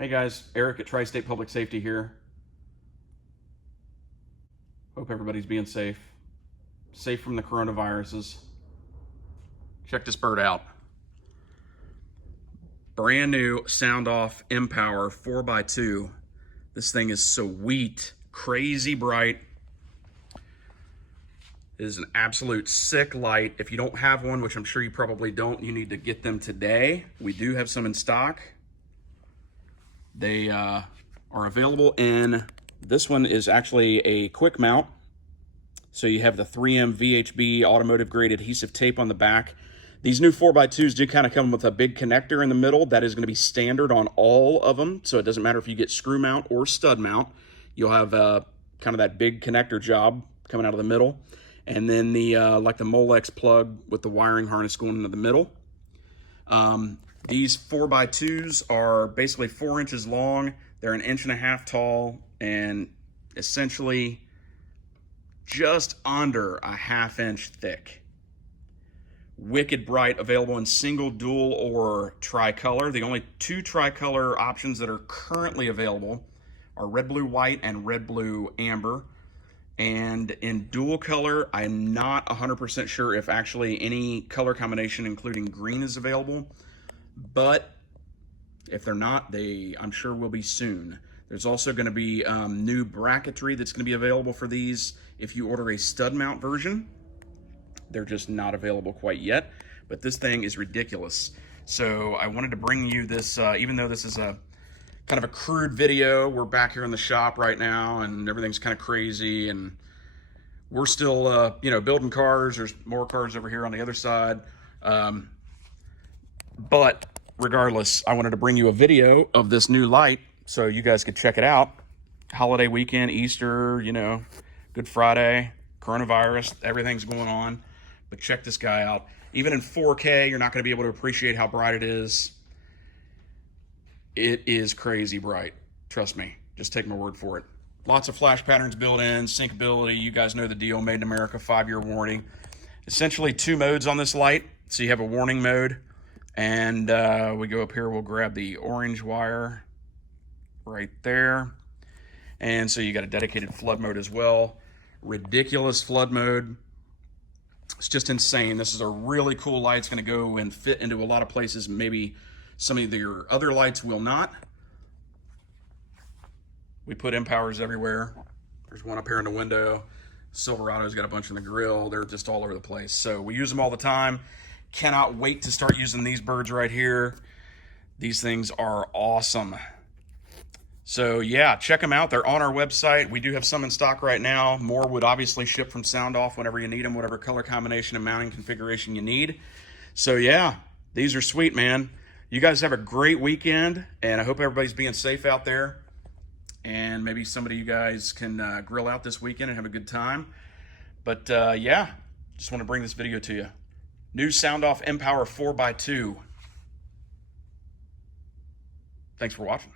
Hey guys, Eric at Tri-State Public Safety here. Hope everybody's being safe from the coronaviruses. Check this bird out. Brand new SoundOff mPower 4x2. This thing is sweet, crazy bright. It is an absolute sick light. If you don't have one, which I'm sure you probably don't, you need to get them today. We do have some in stock. They are available in, this one is actually a quick mount. So you have the 3M VHB automotive grade adhesive tape on the back. These new 4x2s do kind of come with a big connector in the middle. That is going to be standard on all of them. So it doesn't matter if you get screw mount or stud mount. You'll have kind of that big connector job coming out of the middle. And then the like the Molex plug with the wiring harness going into the middle. These 4x2s are basically 4 inches long. They're 1.5 inches tall and essentially just under a 1/2 inch thick. Wicked bright, available in single, dual, or tricolor. The only two tricolor options that are currently available are red, blue, white, and red, blue, amber. And in dual color, I'm not 100% sure if actually any color combination, including green, is available. But if they're not, I'm sure will be soon. There's also going to be new bracketry that's going to be available for these if you order a stud mount version. They're just not available quite yet, but this thing is ridiculous. So I wanted to bring you this, even though this is a kind of a crude video. We're back here in the shop right now and everything's kind of crazy, and we're still building cars. There's more cars over here on the other side. But regardless, I wanted to bring you a video of this new light so you guys could check it out. Holiday weekend, Easter, Good Friday, coronavirus, everything's going on. But check this guy out. Even in 4K, you're not going to be able to appreciate how bright it is. It is crazy bright. Trust me. Just take my word for it. Lots of flash patterns built in, syncability. You guys know the deal. Made in America, 5-year warranty. Essentially 2 modes on this light. So you have a warning mode. And we go up here, we'll grab the orange wire right there. And so you got a dedicated flood mode as well. Ridiculous flood mode. It's just insane. This is a really cool light. It's going to go and fit into a lot of places. Maybe some of your other lights will not. We put mPowers everywhere. There's one up here in the window. Silverado's got a bunch in the grill. They're just all over the place. So we use them all the time. Cannot wait to start using these birds right here. These things are awesome. So yeah, check them out. They're on our website. We do have some in stock right now. More would obviously ship from SoundOff whenever you need them, whatever color combination and mounting configuration you need. So yeah, these are sweet, man. You guys have a great weekend, and I hope everybody's being safe out there. And maybe somebody you guys can grill out this weekend and have a good time. But yeah, just want to bring this video to you. New SoundOff mPower 4x2. Thanks for watching.